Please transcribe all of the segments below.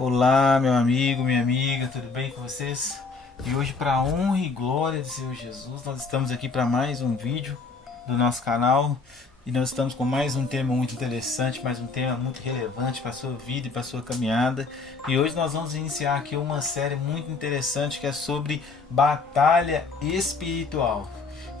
Olá, meu amigo, minha amiga, tudo bem com vocês? E hoje, para a honra e glória do Senhor Jesus, nós estamos aqui para mais um vídeo do nosso canal e nós estamos com mais um tema muito interessante, mais um tema muito relevante para a sua vida e para a sua caminhada. E hoje nós vamos iniciar aqui uma série muito interessante que é sobre batalha espiritual.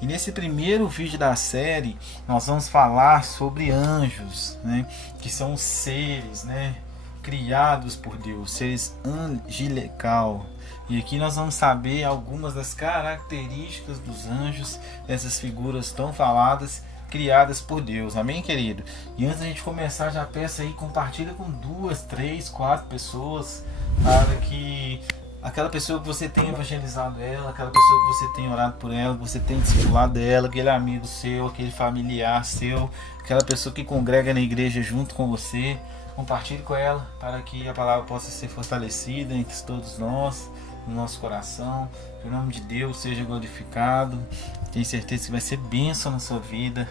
E nesse primeiro vídeo da série nós vamos falar sobre anjos, né? Que são seres, né? Criados por Deus, seres angelical. E aqui nós vamos saber algumas das características dos anjos, dessas figuras tão faladas, criadas por Deus. Amém, querido? E antes da gente começar, já peço aí, compartilha com 2, 3, 4 pessoas, para que aquela pessoa que você tem evangelizado ela, aquela pessoa que você tem orado por ela, que você tem discipulado ela, aquele amigo seu, aquele familiar seu, aquela pessoa que congrega na igreja junto com você, compartilhe com ela para que a palavra possa ser fortalecida entre todos nós, no nosso coração, que o nome de Deus seja glorificado. Tenho certeza que vai ser bênção na sua vida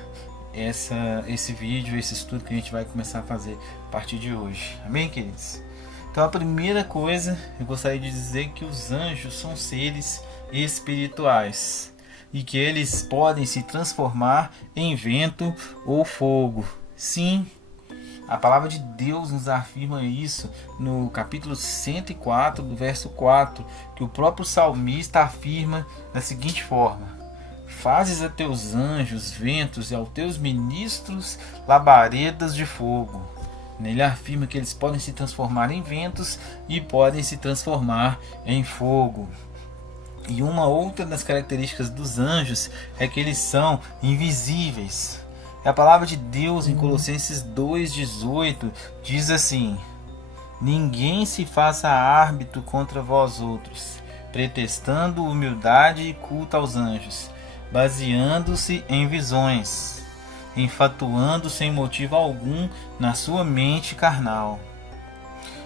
esse vídeo, esse estudo que a gente vai começar a fazer a partir de hoje. Amém, queridos? Então a primeira coisa, eu gostaria de dizer que os anjos são seres espirituais e que eles podem se transformar em vento ou fogo. Sim, a palavra de Deus nos afirma isso no capítulo 104, do verso 4, que o próprio salmista afirma da seguinte forma: fazes a teus anjos ventos e aos teus ministros labaredas de fogo. Nele afirma que eles podem se transformar em ventos e podem se transformar em fogo. E uma outra das características dos anjos é que eles são invisíveis. A palavra de Deus em Colossenses 2,18 diz assim: ninguém se faça árbitro contra vós outros, pretextando humildade e culto aos anjos, baseando-se em visões, enfatuando sem motivo algum na sua mente carnal.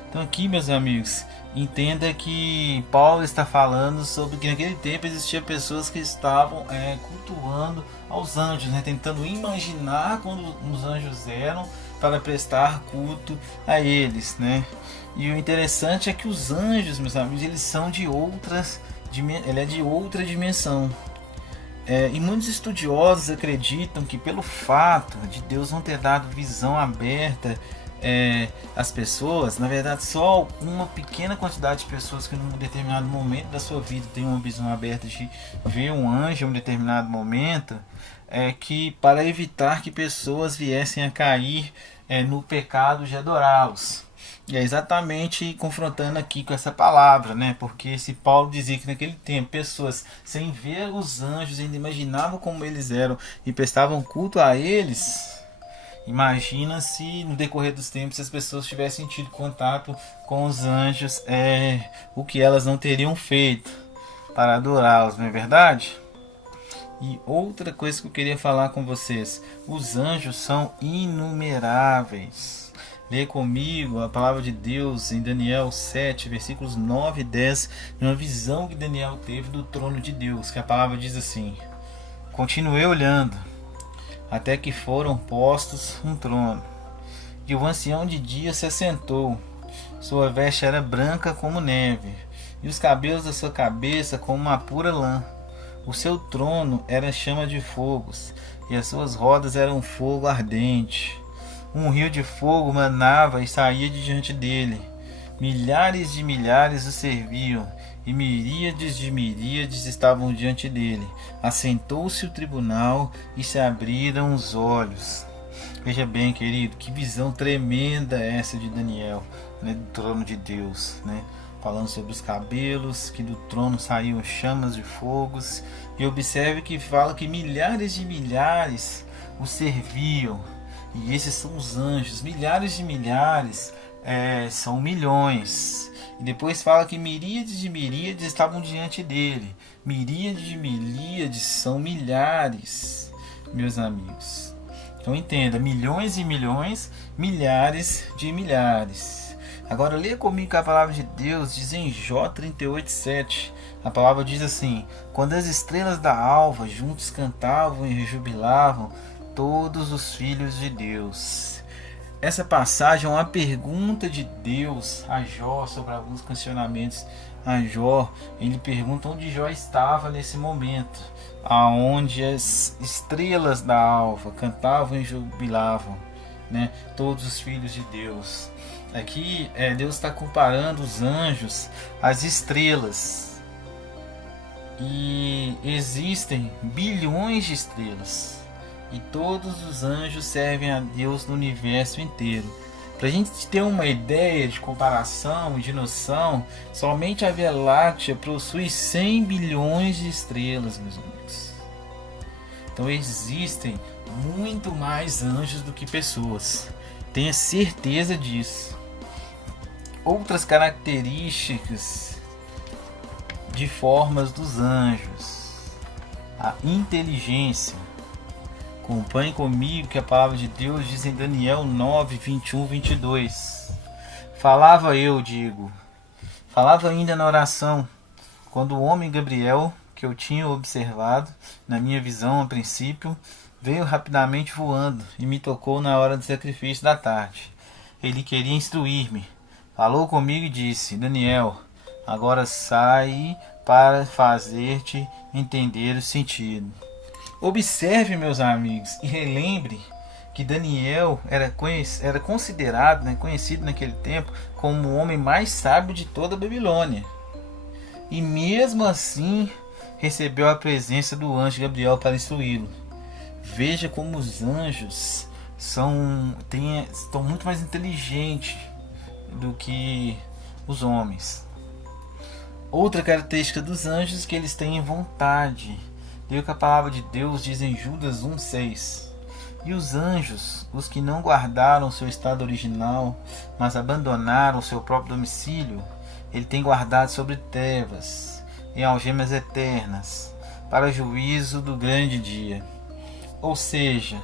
Então aqui, meus amigos, entenda que Paulo está falando sobre que naquele tempo existiam pessoas que estavam cultuando aos anjos, né? Tentando imaginar como os anjos eram para prestar culto a eles, né? E o interessante é que os anjos, meus amigos, eles são de outra dimensão. E muitos estudiosos acreditam que pelo fato de Deus não ter dado visão aberta às pessoas, na verdade só uma pequena quantidade de pessoas que num determinado momento da sua vida tem uma visão aberta de ver um anjo em um determinado momento, que para evitar que pessoas viessem a cair no pecado de adorá-los. E é exatamente confrontando aqui com essa palavra, né? Porque se Paulo dizia que naquele tempo pessoas sem ver os anjos ainda imaginavam como eles eram e prestavam culto a eles, imagina se no decorrer dos tempos as pessoas tivessem tido contato com os anjos, o que elas não teriam feito para adorá-los, não é verdade? E outra coisa que eu queria falar com vocês: os anjos são inumeráveis. Lê comigo a palavra de Deus em Daniel 7, versículos 9 e 10, uma visão que Daniel teve do trono de Deus, que a palavra diz assim: continuei olhando, até que foram postos um trono, e o ancião de dia se assentou. Sua veste era branca como neve, e os cabelos da sua cabeça como uma pura lã. O seu trono era chama de fogos, e as suas rodas eram fogo ardente. Um rio de fogo manava e saía de diante dele. Milhares de milhares o serviam, e miríades de miríades estavam diante dele. Assentou-se o tribunal e se abriram os olhos. Veja bem, querido, que visão tremenda é essa de Daniel, né, do trono de Deus, né? Falando sobre os cabelos, que do trono saíam chamas de fogos. E observe que fala que milhares de milhares o serviam. E esses são os anjos. Milhares de milhares são milhões. E depois fala que miríades de miríades estavam diante dele. Miríades de miríades são milhares, meus amigos. Então entenda: milhões e milhões, milhares de milhares. Agora leia comigo que a palavra de Deus diz em Jó 38:7. A palavra diz assim: quando as estrelas da alva juntos cantavam e rejubilavam todos os filhos de Deus. essa passagem é uma pergunta de Deus a Jó sobre alguns questionamentos a Jó. Ele pergunta onde Jó estava nesse momento, aonde as estrelas da alva cantavam e jubilavam, né? Todos os filhos de Deus. Aqui Deus está comparando os anjos às estrelas. E existem bilhões de estrelas. E todos os anjos servem a Deus no universo inteiro. Para a gente ter uma ideia de comparação, de noção, somente a Via Láctea possui 100 bilhões de estrelas, meus amigos. Então existem muito mais anjos do que pessoas. Tenha certeza disso. Outras características de formas dos anjos: a inteligência. Acompanhe comigo que a palavra de Deus diz em Daniel 9, 21, 22. Falava ainda na oração, quando o homem Gabriel, que eu tinha observado na minha visão a princípio, veio rapidamente voando e me tocou na hora do sacrifício da tarde. Ele queria instruir-me. Falou comigo e disse: Daniel, agora sai para fazer-te entender o sentido. Observe, meus amigos, e relembre que Daniel era considerado, conhecido naquele tempo como o homem mais sábio de toda a Babilônia. E mesmo assim recebeu a presença do anjo Gabriel para instruí-lo. Veja como os anjos estão muito mais inteligentes do que os homens. Outra característica dos anjos é que eles têm vontade. Leia o que a palavra de Deus diz em Judas 1,6. E os anjos, os que não guardaram seu estado original, mas abandonaram seu próprio domicílio, ele tem guardado sobre trevas, em algemas eternas, para juízo do grande dia. Ou seja,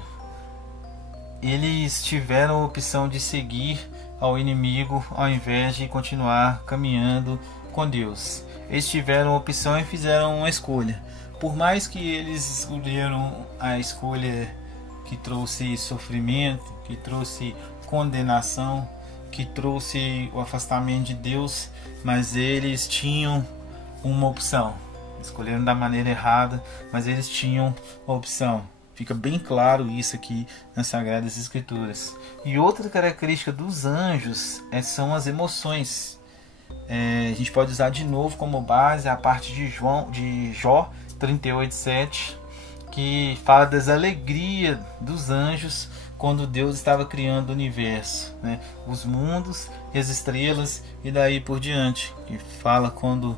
eles tiveram a opção de seguir ao inimigo ao invés de continuar caminhando com Deus. Eles tiveram a opção e fizeram uma escolha. Por mais que eles escolheram a escolha que trouxe sofrimento, que trouxe condenação, que trouxe o afastamento de Deus, mas eles tinham uma opção. Escolheram da maneira errada, mas eles tinham a opção. Fica bem claro isso aqui nas Sagradas Escrituras. E outra característica dos anjos são as emoções. A gente pode usar de novo como base a parte de Jó 38:7, que fala das alegrias dos anjos quando Deus estava criando o universo, os mundos e as estrelas e daí por diante, que fala quando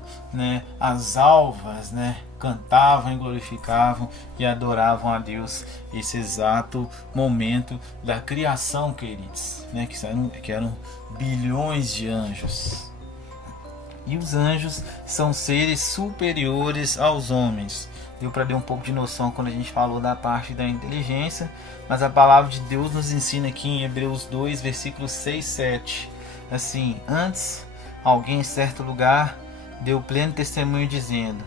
as alvas cantavam e glorificavam e adoravam a Deus, esse exato momento da criação, queridos, que eram bilhões de anjos. E os anjos são seres superiores aos homens. Deu para dar um pouco de noção quando a gente falou da parte da inteligência, mas a palavra de Deus nos ensina aqui em Hebreus 2, versículos 6 e 7. Assim, antes, alguém em certo lugar deu pleno testemunho dizendo: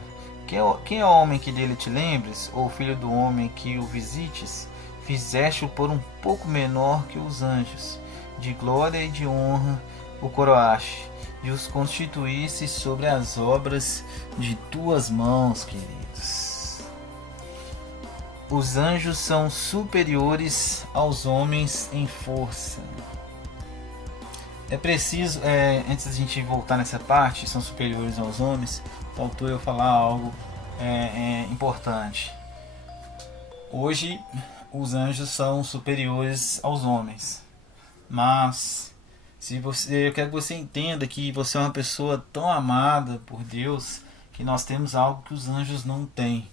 quem é o homem que dele te lembres, ou filho do homem que o visites? Fizeste-o por um pouco menor que os anjos. De glória e de honra o coroaste, e os constituísse sobre as obras de tuas mãos, queridos. Os anjos são superiores aos homens em força. É preciso, antes da gente voltar nessa parte, são superiores aos homens, faltou eu falar algo importante. Hoje, os anjos são superiores aos homens, mas eu quero que você entenda que você é uma pessoa tão amada por Deus que nós temos algo que os anjos não têm,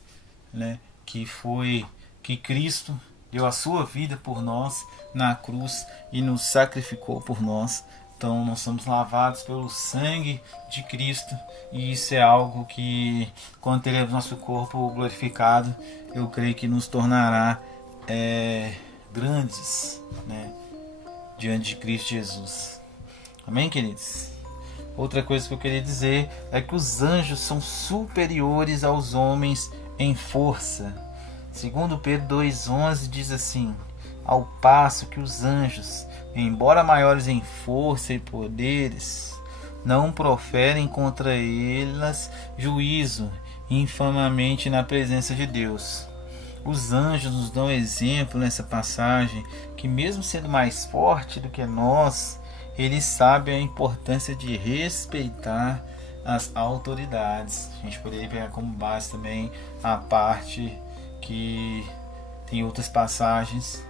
que foi que Cristo deu a sua vida por nós na cruz e nos sacrificou por nós. Então nós somos lavados pelo sangue de Cristo, e isso é algo que, quando teremos nosso corpo glorificado, eu creio que nos tornará grandes, diante de Cristo Jesus. Amém, queridos? Outra coisa que eu queria dizer é que os anjos são superiores aos homens em força. Segundo Pedro 2,11 diz assim: ao passo que os anjos, embora maiores em força e poderes, não proferem contra elas juízo infamamente na presença de Deus. Os anjos nos dão exemplo nessa passagem que, mesmo sendo mais forte do que nós, eles sabem a importância de respeitar as autoridades. A gente poderia pegar como base também a parte que tem outras passagens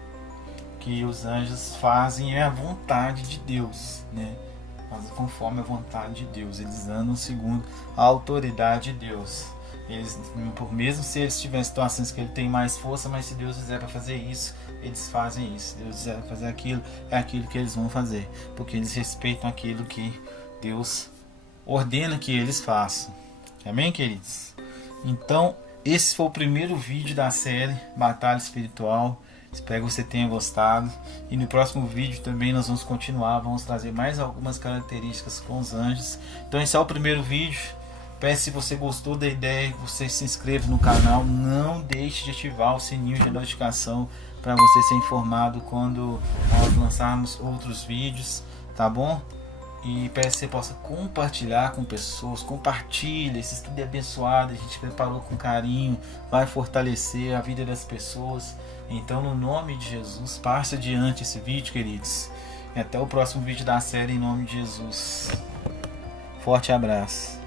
que os anjos fazem a vontade de Deus, né? Fazem conforme a vontade de Deus, eles andam segundo a autoridade de Deus. Eles, por mesmo se eles tiverem situações que ele tem mais força, mas se Deus quiser para fazer isso, eles fazem isso. Se Deus quiser fazer aquilo, é aquilo que eles vão fazer, porque eles respeitam aquilo que Deus ordena que eles façam. Amém, queridos? Então, esse foi o primeiro vídeo da série Batalha Espiritual. Espero que você tenha gostado. E no próximo vídeo também nós vamos continuar. Vamos trazer mais algumas características com os anjos. Então esse é o primeiro vídeo. Peço, se você gostou da ideia, que você se inscreva no canal. Não deixe de ativar o sininho de notificação para você ser informado quando nós lançarmos outros vídeos. Tá bom? E peço que você possa compartilhar com pessoas. Compartilha, esse estudo é abençoado, a gente preparou com carinho, vai fortalecer a vida das pessoas. Então, no nome de Jesus, passe adiante esse vídeo, queridos, e até o próximo vídeo da série, em nome de Jesus. Forte abraço.